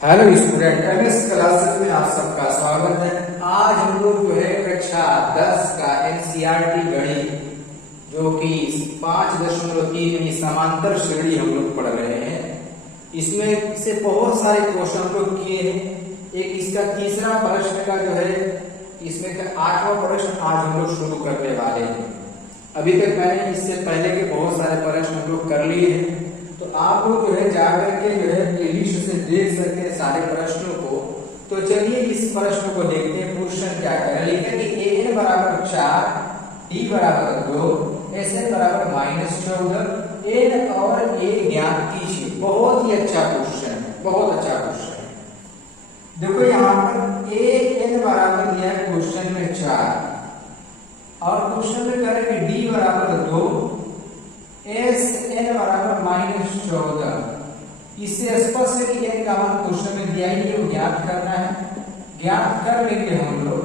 Hello student, MS classes में आप सबका स्वागत है। आज हम लोग जो है कक्षा 10 का एनसीईआरटी गणित जो कि 5.3 यानी समांतर श्रेणी हम लोग पढ़ रहे हैं। इसमें से बहुत सारे क्वेश्चन हम लोग किए हैं। एक इसका तीसरा प्रश्न का जो है इसमें का 8वां प्रश्न आज हम लोग शुरू करने वाले हैं। अभी तक मैंने इससे पहले के बहुत सारे प्रश्न हम लोग कर लिए हैं, तो आप लोग जो है जाकर के जो है प्लेलिस्ट से देख सकते हैं सारे प्रश्नों को। तो चलिए इस प्रश्न को देखते हैं। क्वेश्चन क्या कह रहा है, लिखा कि an बराबर 4, d बराबर 2, sn बराबर -14, n और a ज्ञात कीजिए। बहुत ही अच्छा क्वेश्चन है, बहुत अच्छा क्वेश्चन है। देखो यहाँ पर an बराबर दिया है क्वेश्चन में 4 और क्वेश्चन में कह रहे हैं कि d बराबर 2, sn बराबर -14। इससे स्पष्ट है कि n का मान क्वेश्चन में दिया ही है, वो ज्ञात करना है। ज्ञात कर लेंगे हम लोग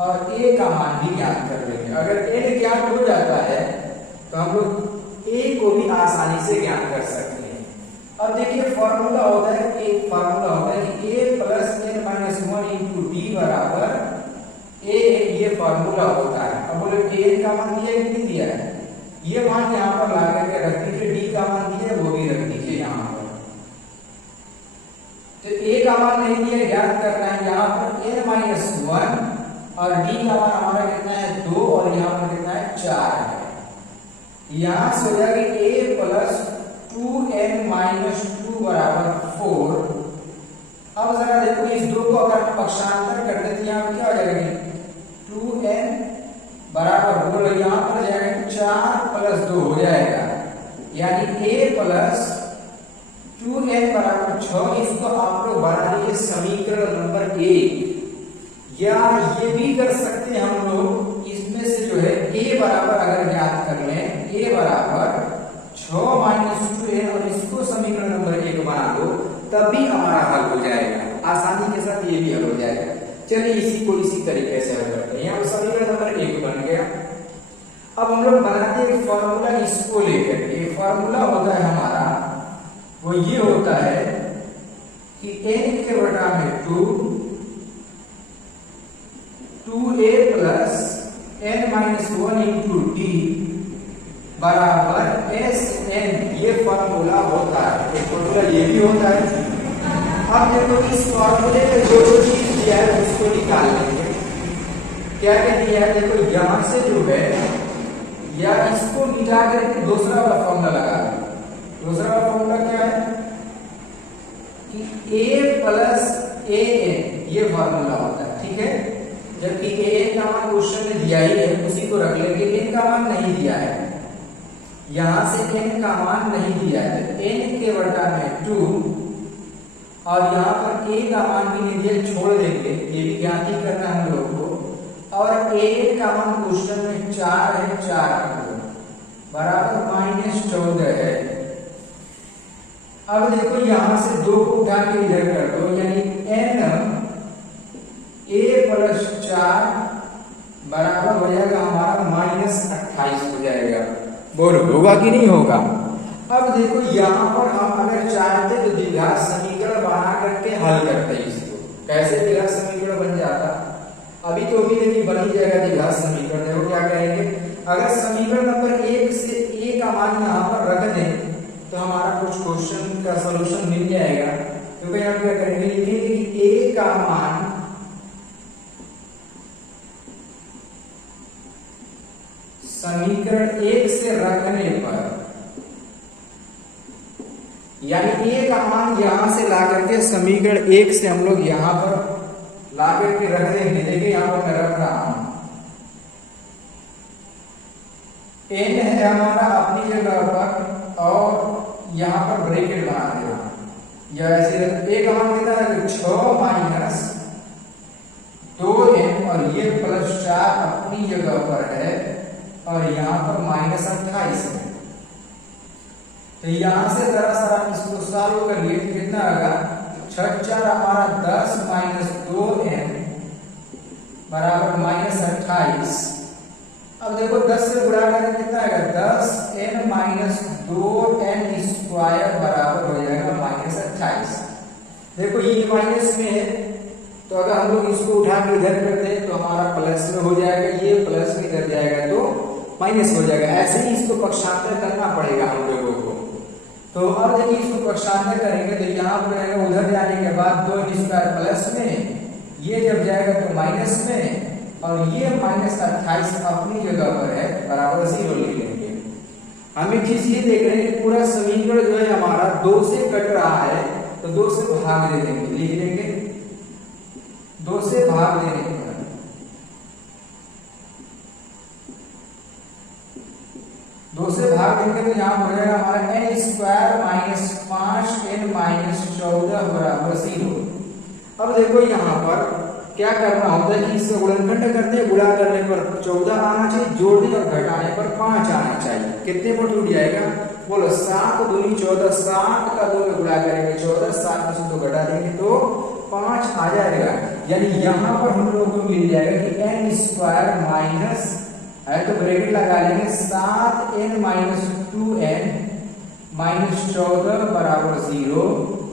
और a का मान भी ज्ञात कर लेंगे। अगर n ज्ञात हो जाता है तो हम लोग a को भी आसानी से ज्ञात कर सकते हैं। अब देखिए फॉर्मूला होता है, एक फॉर्मूला होता है कि a plus n minus 1 into D बराबर a, ये फॉर्मूला होता है। अब बोले a का मान दिया कि नहीं दिया है, ये मान यहाँ पर ला करके रख दीजिए। डी का मान दिया वो भी रख दीजिए यहाँ पर। तो ए का मान नहीं दिया, ज्ञात करना है। यहाँ पर n माइनस 1 और डी का मान हमारा कितना है 2 और यहाँ पर कितना है 4 है। यहाँ से हो जाएगा a प्लस 2n माइनस 2 बराबर 4। अब जरा देखो इस 2 को अगर हम पक्षांतर कर देते यहाँ क्या हो जाएगा, 2n बराबर बोलो यहाँ पर जाएगा 4 प्लस 2 हो जाएगा, यानी a प्लस 2n बराबर 6। इसको आप लोग बना लीजिए समीकरण नंबर 1। या ये भी कर सकते हैं हम लोग, इसमें से जो है a बराबर अगर ज्ञात कर लें, a बराबर 6 माइनस 2n और इसको समीकरण नंबर 1 बना दो, तभी हमारा हल हो जाएगा। आसानी के साथ ये भी हल हो जाएगा। चलिए इसी को इसी तरीके से हल करते हैं। यहाँ समीकरण नंबर 1 बन गया। अब हम लोग बनाते हैं फॉर्मूला इसको लेकर के। फॉर्मूला होता है हमारा, वो ये होता है कि n के बटा में 2a plus n minus 1 into D बराबर sn, ये फॉर्मूला होता है। एक फॉर्मूला ये भी होता है। अब देखो इस फॉर्मूले में जो जो चीज दिया है उसको निकाल लेंगे। क्या क्या दिया है देखो, यहां से जो है या इसको मिटा करके दूसरा वाला फॉर्मूला लगा दें। दूसरा वाला फॉर्मूला क्या है कि a प्लस an, ये फॉर्मूला होता है, ठीक है। जबकि an का मान क्वेश्चन में दिया ही है, उसी को रख लेंगे। n का मान नहीं दिया है, यहां से n का मान नहीं दिया है, n के बटा में 2 और यहाँ पर a का मान भी नहीं दिया, छोड़ देंगे, ये भी ज्ञात ही करना है हम लोग को। और a का मान क्वेश्चन में 4 है, 4 बराबर -14 है। अब देखो यहां से 2 को उठा के इधर कर दो, यानी n a प्लस 4 बराबर हो जाएगा हमारा -28 हो जाएगा। बोलो होगा कि नहीं होगा। अब देखो यहाँ पर हम अगर चाहते तो द्विघात समीकरण बना करके हल करते हैं इसको। कैसे द्विघात समीकरण बन जाता, अभी तो भी लेकिन बन ही जाएगा द्विघात समीकरण। देखो क्या कहेंगे, अगर समीकरण नंबर 1 से a का मान यहाँ पर रख दें तो हमारा कुछ क्वेश्चन का सॉल्यूशन मिल जाएगा। तो यहाँ क्या करेंगे, लिखेंगे कि a का मान समीकरण 1 से रखने पर, यानी a का मान यहां से ला करके समीकरण 1 से हम लोग यहां पर ला करके रख देंगे। देखिए यहां पर मैं रख रहा हूं, n है हमारा अपनी जगह पर और यहां पर ब्रैकेट बना देना। या ऐसे a का मान कितना है 6 माइनस 2n और ये प्लस 4 अपनी जगह पर है और यहाँ पर -28 है। तो यहां से जरा सा इसको सॉल्व करिए तो कितना आएगा, 6 4 हमारा 10 माइनस 2n बराबर -28। अब देखो 10 से गुणा करें कितना आएगा, 10n माइनस 2n स्क्वायर बराबर हो जाएगा -28। देखो ये माइनस में है, तो अगर हम लोग इसको उठा के इधर करते हैं तो हमारा प्लस में हो जाएगा, ये प्लस में इधर जाएगा तो माइनस हो जाएगा। ऐसे ही इसको पक्षांतर करना पड़ेगा हम लोगों को। तो अब देखिए इसको पक्षांतर करेंगे तो यहाँ पर रहेगा, उधर जाने के बाद 2 स्क्वायर प्लस में, ये जब जाएगा तो माइनस में, और ये माइनस 28 अपनी जगह पर है, बराबर 0 लिख लेंगे। हम एक चीज ये देख रहे हैं कि पूरा समीकरण जो है हमारा 2 से कट रहा है, तो 2 से भाग दे देंगे, लिख लेंगे 2 से भाग देने पर 2 से भाग देंगे तो यहाँ हो जाएगा हमारा n square minus 5n minus 14 बराबर 0। अब देखो यहाँ पर क्या करना होता है कि इसका गुणनखंड करते हैं, गुणा करने पर 14 आना चाहिए, जोड़ने और घटाने पर 5 आना चाहिए। कितने पर टूट जाएगा? बोलो 7 दूनी 14, 7 का 2 में गुणा करेंगे 14, 7 में से 2 घटा देंगे तो 5 आ जाएगा। यानी यहाँ पर हम लोग को मिल जाएगा कि n स्क्वायर माइनस है तो ब्रैकेट लगा लेंगे 7n माइनस 2n माइनस 14 बराबर 0।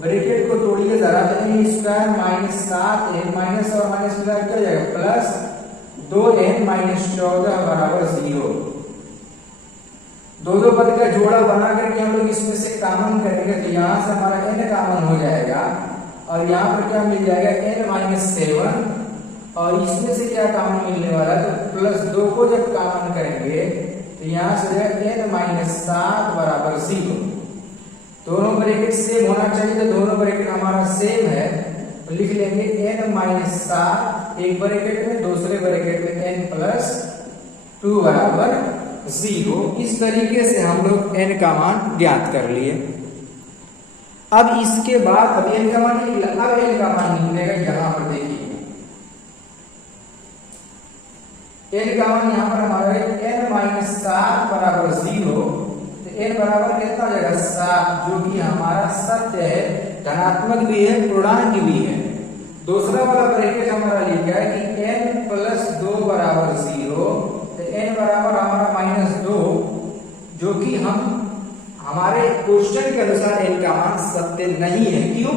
ब्रैकेट को तोड़िए जरा, तो n square minus 7n minus और माइनस मिला क्या हो जाएगा प्लस 2n माइनस 14 बराबर 0। दो पद का जोड़ा बना करके हम लोग इसमें से कॉमन करेंगे तो यहाँ से हमारा n कॉमन हो जाएगा, और यहाँ पर क्या मिल जाएगा n माइनस 7, और इसमें से क्या कॉमन मिलने वाला है तो प्लस 2 को जब कॉमन करेंगे तो यहाँ से जाएगा n माइनस 7 बराबर 0। दोनों ब्रैकेट सेम होना चाहिए, तो दोनों ब्रैकेट हमारा सेम है तो लिख लेंगे n माइनस 7 एक ब्रैकेट में, दूसरे ब्रैकेट में n प्लस 2 बराबर 0। इस तरीके से हम लोग n का मान ज्ञात कर लिए। अब इसके बाद अब n का मान निकला, अब n का मान निकलेगा यहाँ पर देखिए, n का मान यहाँ पर हमारा n माइनस 7 बराबर 0, n बराबर कितना हो जाएगा 7, जो कि हमारा सत्य है, धनात्मक भी है पूर्णांक भी है। दूसरा वाला ब्रैकेट हमारा लिखा है कि n प्लस 2 बराबर 0, तो n बराबर हमारा माइनस 2, जो कि हम हमारे क्वेश्चन के अनुसार n का मान सत्य नहीं है। क्यों?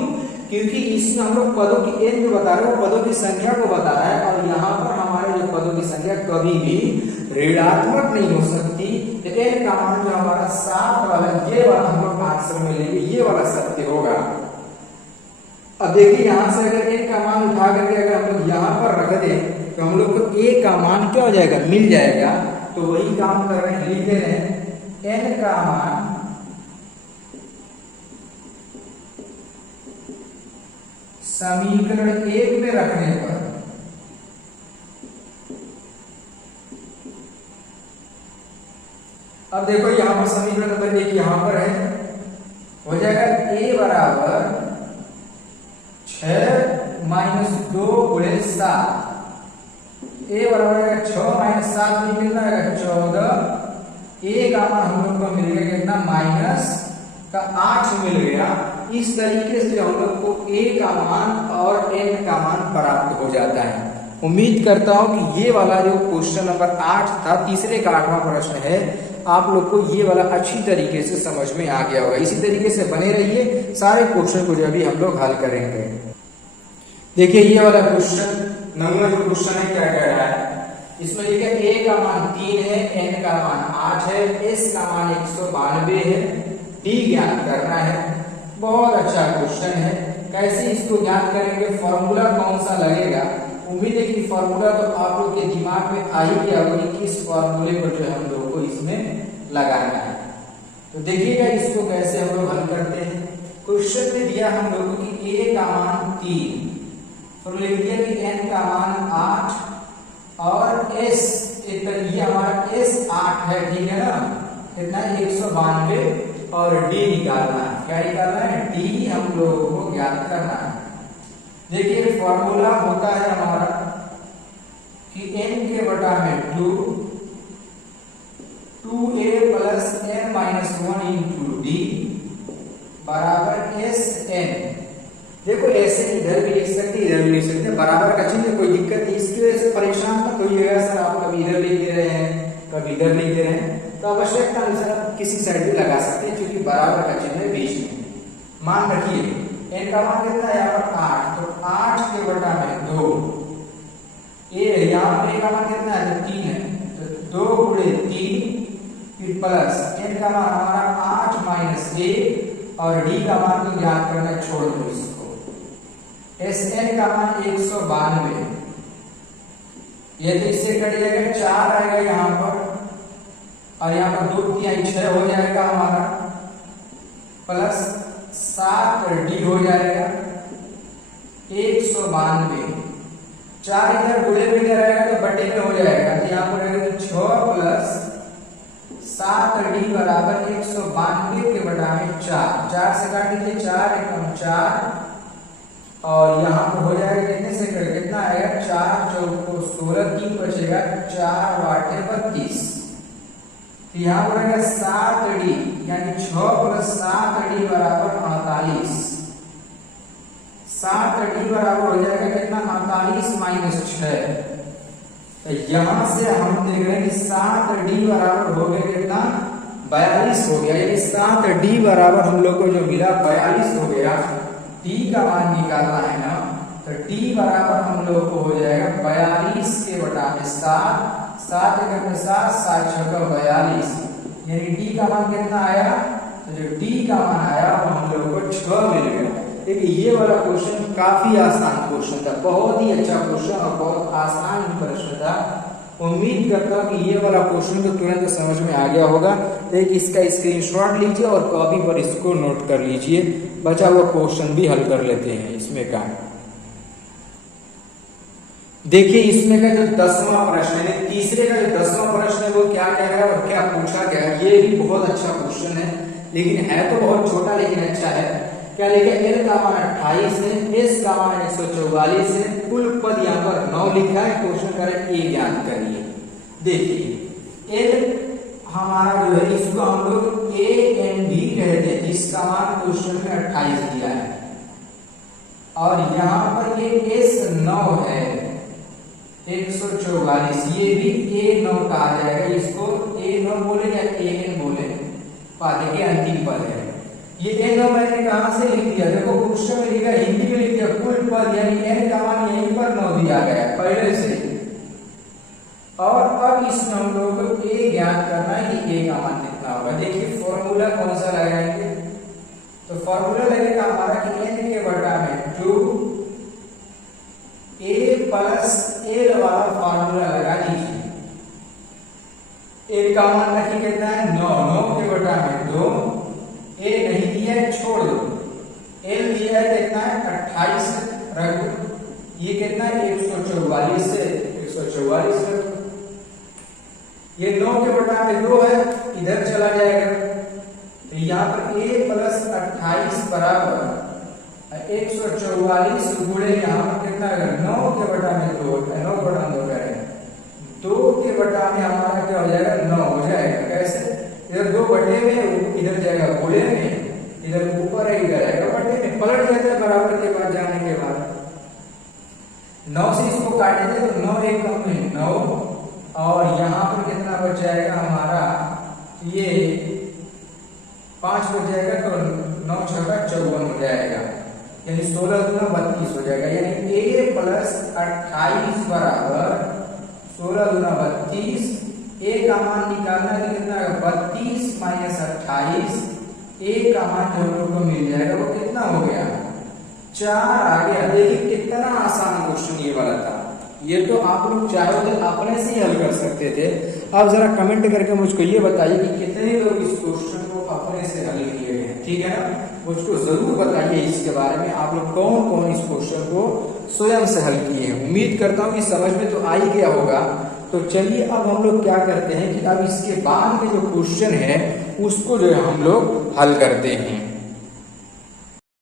क्योंकि इसमें हम लोग पदों की n जो बता रहे हैं वो पदों की संख्या को बता रहा है, और यहाँ पर हमारे जो पदों की संख्या कभी भी ऋणात्मक नहीं हो सकती। तो n का मान जो हमारा 7 वाला, ये वाला हम लोग आंसर में लेंगे, ये वाला सत्य होगा। अब देखिए यहाँ से अगर n का मान उठा करके अगर हम लोग यहाँ पर रख दें तो हम लोग को a का मान क्या हो जाएगा, मिल जाएगा। तो वही काम कर रहे हैं, लिख दे रहे हैं n का मान समीकरण 1 में रखने पर अब देखो यहाँ पर समीकरण नंबर 1 यहाँ पर है, हो जाएगा a बराबर 6 माइनस 2 गुणे 7, a बराबर 6 माइनस 7 में कितना आएगा 14, a का मान हम लोग को मिल गया कितना माइनस का 8 मिल गया। इस तरीके से हम लोग को a का मान और n का मान प्राप्त हो जाता है। उम्मीद करता हूं कि ये वाला जो क्वेश्चन नंबर 8 था, तीसरे का 8वां प्रश्न है, आप लोग को ये वाला अच्छी तरीके से समझ में आ गया होगा। इसी तरीके से बने रहिए, सारे क्वेश्चन को जो अभी हम लोग हल करेंगे। देखिए ये वाला क्वेश्चन नंबर जो क्वेश्चन है क्या कह रहा है, इसमें लिखा है a का मान 3 है, n का मान 8 है, s का मान 192 है, d ज्ञात करना है। बहुत अच्छा क्वेश्चन है। कैसे इसको ज्ञात करेंगे, फॉर्मूला कौन सा लगेगा? उम्मीद है कि फॉर्मूला तो आप लोग के दिमाग में आ ही गया होगा कि किस फॉर्मूले पर जो है हम लोग को इसमें लगाना है। तो देखिएगा इसको कैसे हम लोग हल करते हैं। क्वेश्चन में दिया हम लोगों की a का मान 3, तो लिख दिया कि n का मान 8 और s, ये हमारा s 8 है, ठीक है ना, कितना 192, और d निकालना है। क्या निकालना है? d हम लोगों को ज्ञात करना है। देखिए फॉर्मूला होता है हमारा कि n के बटा में 2, 2a plus n minus 1 into d बराबर sn। देखो ऐसे इधर भी लिख सकते, इधर भी लिख सकते, बराबर का चिन्ह, कोई दिक्कत नहीं। इसकी वजह से परेशान मत होइएगा, सर आप कभी इधर लिख दे रहे हैं कभी इधर लिख दे रहे हैं, तो आवश्यकता अनुसार किसी साइड भी लगा सकते हैं, क्योंकि बराबर का चिन्ह है बीच में। मान रखिए n का मान कितना है यहाँ पर 8, तो 8 के बटा में 2, यहाँ पर a का मान कितना है तो 3 है, तो 2 गुणे 3 फिर प्लस n का मान हमारा 8 माइनस 1 और d का मान तो ज्ञात करना, छोड़ दो इसको। Sn का मान 192, ये तो इससे कट जाएगा 4 आएगा यहाँ पर, और यहाँ पर 2 3 6 हो जाएगा हमारा, प्लस 7d हो जाएगा 192, 4 इधर गुणे में क्या रहेगा तो बटे में हो जाएगा, तो यहाँ पर रहेगा 6 प्लस 7d बराबर 192 के बटा में 4, 4 से काट दीजिए, 4 एकम 4 और यहाँ पर हो जाएगा कितने से कितना आएगा 4 चौको 16, 3 बचेगा, 4 वाटे 32, तो यहाँ पर आएगा 7d यानी 6 प्लस 7d बराबर 48, 7d बराबर हो जाएगा कितना 48 माइनस 6, तो यहां से हम देख रहे हैं कि 7d बराबर हो गया कितना 42 हो गया, यानी 7d बराबर हम लोग को जो मिला 42 हो गया। d का मान निकालना है ना, तो d बराबर हम लोग को हो जाएगा 42 के बटा में 7, 7 में 7, 7 6 42, यानी d का मान कितना आया, तो जो d का मान आया वो हम लोग को 6 मिल गया। देखिए ये वाला क्वेश्चन काफी आसान क्वेश्चन था, बहुत ही अच्छा क्वेश्चन और बहुत आसान प्रश्न था। उम्मीद करता हूँ कि ये वाला क्वेश्चन तो तुरंत समझ में आ गया होगा। एक इसका स्क्रीनशॉट लीजिए और कॉपी पर इसको नोट कर लीजिए, बचा हुआ क्वेश्चन भी हल कर लेते हैं इसमें का। देखिए इसमें का जो 10वां प्रश्न है, तीसरे का जो 10वां प्रश्न है वो क्या कह रहा है और क्या पूछा गया है, ये भी बहुत अच्छा क्वेश्चन है, लेकिन है तो बहुत छोटा लेकिन अच्छा है। क्या लिखा है, l का मान 28 है, s का मान 144 है, कुल पद यहाँ पर 9 लिखा है, क्वेश्चन करें a ज्ञात करिए। देखिए l हमारा जो है इसको हम लोग a n भी कहते हैं, जिसका मान क्वेश्चन में 28 दिया है, और यहाँ पर ये s 9 है 144, ये भी a9 कहा जाएगा, इसको a9 बोले या an बोले, पाते के अंतिम पद है। ये a9 मैंने कहां से लिख दिया, देखो क्वेश्चन में लिखा, हिंदी में लिख दिया कुल पद, यानी n का मान यहीं पर 9 दिया गया पहले से, और अब इसमें हम लोग को a ज्ञात करना है कि a का मान कितना होगा। देखिए फॉर्मूला कौन सा लगाएंगे, तो फॉर्मूला लगेगा हमारा कि n के बटा में 2 a प्लस l वाला फॉर्मूला लगा दीजिए। a का मान रखिए कितना है 9, 9 के बटा में 2, a नहीं दिया है छोड़ दो, l दिया है कितना है 28 रख दो, ये कितना है 144 से 144 रख दो, ये 9 के बटा में 2 है, इधर चला जाएगा, तो यहाँ पर a प्लस 28 बराबर 144 गुणे यहाँ पर कितना है 9 के बटा में 2, 9 बटा 2 करें, 2 के बटा में हमारा क्या हो जाएगा 9 हो जाएगा। कैसे, इधर 2 बटे में, इधर जाएगा गुणे में, इधर ऊपर है इधर आएगा बटे में, पलट जाता है बराबर के बाद जाने के बाद, 9 से इसको काटेंगे तो 9 एक कम में 9, और यहाँ पर कितना बच जाएगा हमारा, ये 5 बच जाएगा, तो 9 6 54 हो जाएगा, यानी 16 दूना 32 हो जाएगा, यानी a प्लस 28 बराबर 16 दूना 32, a का मान निकालना है कितना है 32 माइनस 28, a का मान जो लोग को मिल जाएगा वो कितना हो गया 4 आ गया। देखिए कितना आसान क्वेश्चन ये वाला था, ये तो आप लोग चाहो तो अपने से ही हल कर सकते थे। आप जरा कमेंट करके मुझको ये बताइए कि कितने लोग इस क्वेश्चन को अपने से हल किए हैं, ठीक है ना, मुझको जरूर बताइए इसके बारे में, आप लोग कौन कौन इस क्वेश्चन को स्वयं से हल किए हैं। उम्मीद करता हूँ कि समझ में तो आ ही गया होगा। तो चलिए अब हम लोग क्या करते हैं कि अब इसके बाद के जो क्वेश्चन है उसको जो है हम लोग हल करते हैं।